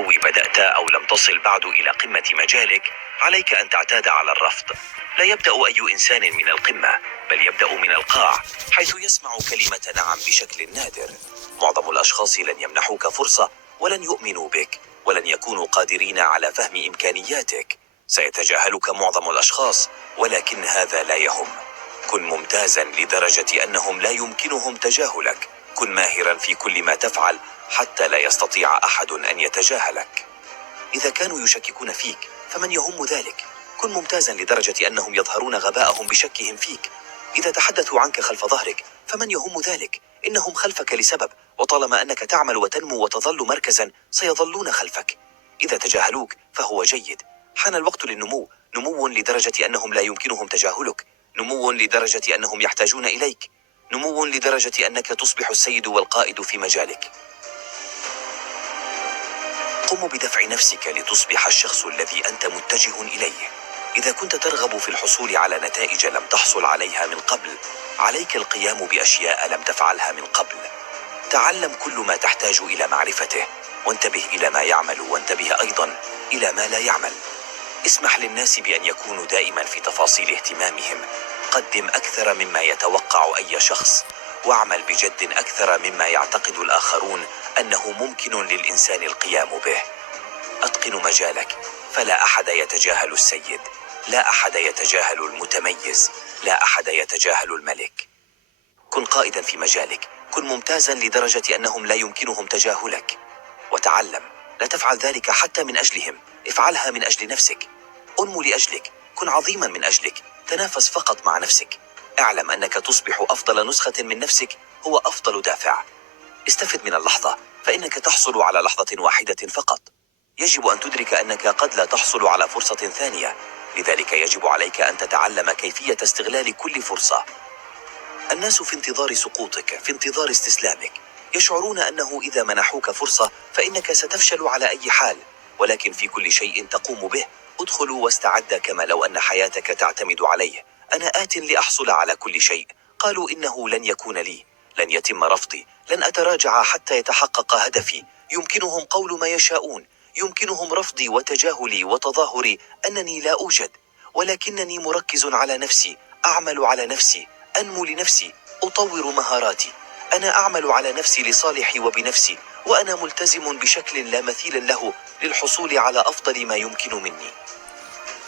للتو بدأت أو لم تصل بعد إلى قمة مجالك، عليك أن تعتاد على الرفض. لا يبدأ أي إنسان من القمة، بل يبدأ من القاع، حيث يسمع كلمة نعم بشكل نادر. معظم الأشخاص لن يمنحوك فرصة، ولن يؤمنوا بك، ولن يكونوا قادرين على فهم إمكانياتك. سيتجاهلك معظم الأشخاص، ولكن هذا لا يهم. كن ممتازا لدرجة أنهم لا يمكنهم تجاهلك. كن ماهرا في كل ما تفعل حتى لا يستطيع أحد أن يتجاهلك. إذا كانوا يشككون فيك فمن يهم ذلك؟ كن ممتازا لدرجة أنهم يظهرون غباءهم بشكهم فيك. إذا تحدثوا عنك خلف ظهرك فمن يهم ذلك؟ إنهم خلفك لسبب، وطالما أنك تعمل وتنمو وتظل مركزا سيظلون خلفك. إذا تجاهلوك فهو جيد. حان الوقت للنمو، نمو لدرجة أنهم لا يمكنهم تجاهلك، نمو لدرجة أنهم يحتاجون إليك، نمو لدرجة أنك تصبح السيد والقائد في مجالك. قم بدفع نفسك لتصبح الشخص الذي أنت متجه إليه. إذا كنت ترغب في الحصول على نتائج لم تحصل عليها من قبل، عليك القيام بأشياء لم تفعلها من قبل. تعلم كل ما تحتاج إلى معرفته، وانتبه إلى ما يعمل، وانتبه أيضا إلى ما لا يعمل. اسمح للناس بأن يكونوا دائما في تفاصيل اهتمامهم. قدم أكثر مما يتوقع أي شخص، واعمل بجد أكثر مما يعتقد الآخرون أنه ممكن للإنسان القيام به. أتقن مجالك، فلا أحد يتجاهل السيد، لا أحد يتجاهل المتميز، لا أحد يتجاهل الملك. كن قائدا في مجالك، كن ممتازا لدرجة أنهم لا يمكنهم تجاهلك. وتعلم، لا تفعل ذلك حتى من أجلهم، افعلها من أجل نفسك. أنمو لأجلك، كن عظيما من أجلك، تنافس فقط مع نفسك. اعلم أنك تصبح أفضل نسخة من نفسك هو أفضل دافع. استفد من اللحظة، فإنك تحصل على لحظة واحدة فقط. يجب أن تدرك أنك قد لا تحصل على فرصة ثانية، لذلك يجب عليك أن تتعلم كيفية استغلال كل فرصة. الناس في انتظار سقوطك، في انتظار استسلامك. يشعرون أنه إذا منحوك فرصة فإنك ستفشل على أي حال، ولكن في كل شيء تقوم به ادخل واستعد كما لو أن حياتك تعتمد عليه. أنا آت لأحصل على كل شيء. قالوا إنه لن يكون لي، لن يتم رفضي، لن أتراجع حتى يتحقق هدفي. يمكنهم قول ما يشاءون، يمكنهم رفضي وتجاهلي وتظاهري أنني لا أوجد، ولكنني مركز على نفسي، أعمل على نفسي، أنمو لنفسي، أطور مهاراتي. أنا أعمل على نفسي لصالحي وبنفسي، وأنا ملتزم بشكل لا مثيل له للحصول على أفضل ما يمكن مني.